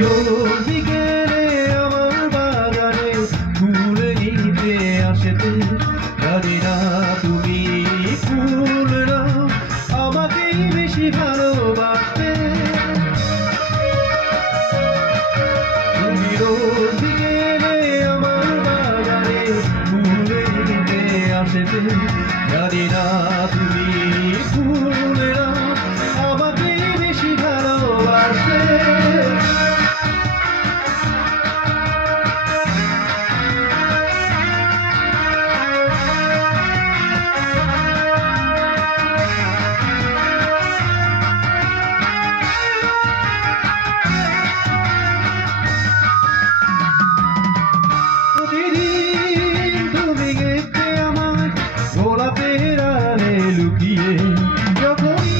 রোজ বিকেলে আমার বাগানে ফুল নিতে আসতে, জানি না তুমি ফুল না আমাকে বেশি ভালোবাসতে। তুমি রোজ বিকেলে আমার বাগানে ফুল নিতে আসতে, জানি না তুমি ফুল না আমাকে বেশি ভালোবাসতে। গোলাপের আড়ালে লুকিয়ে যখনই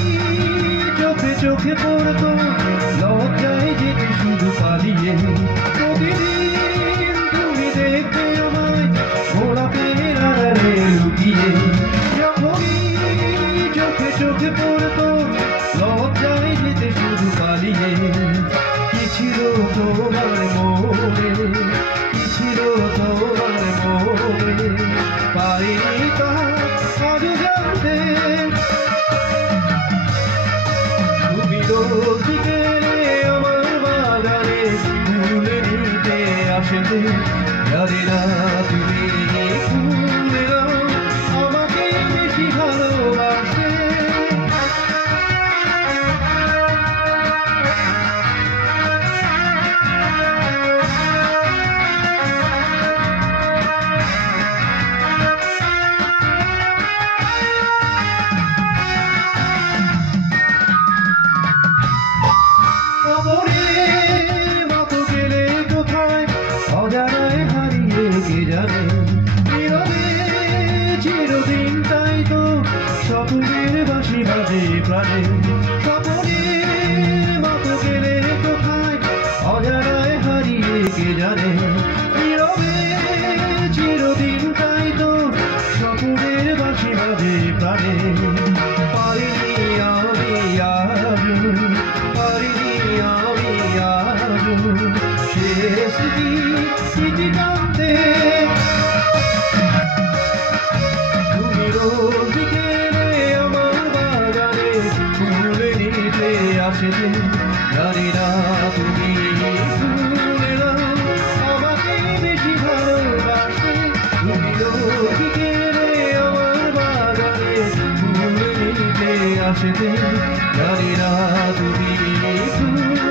চোখে চোখে পড়তো, লজ্জায় যেতে শুধু পালিয়ে। প্রতিদিন তুমি দেখতে আমায় গোলাপের আড়ালে লুকিয়ে, যখনই চোখে চোখে পড়তো, লজ্জায় যেতে শুধু পালিয়ে। কি ছিল তোমার মনে, কি ছিল তোমার মনে, পারিনি তা আজ জানতে। তুমি রোজ বিকেলে আমার বাগানে ফুল নিতে আসতে, জানি না তুমি ফুল না আমাকে বেশি ভালোবাসতে। অজানায় হারিয়ে কে জানে, নীরবে চিরদিন তাই তো স্বপ্নের বাঁশি বাজে প্রাণে। স্বপ্নের মতো গেলে কোথায়, অজানায় হারিয়ে কে জানে, নীরবে চিরদিন তাই তো স্বপ্নের বাঁশি বাজে প্রাণে। পারিনি আমি আজ, পারিনি আমি আজ শেষ স্মৃতি জানতে। তুমি রোজ বিকেলে আমার বাগানে ফুল নিতে আসতে, জানি না তুমি ফুল না আমাকে বেশি ভালোবাসতে। তুমি রোজ বিকেলে আমার বাগানে ফুল নিতে আসতে, জানি না তুমি ফুল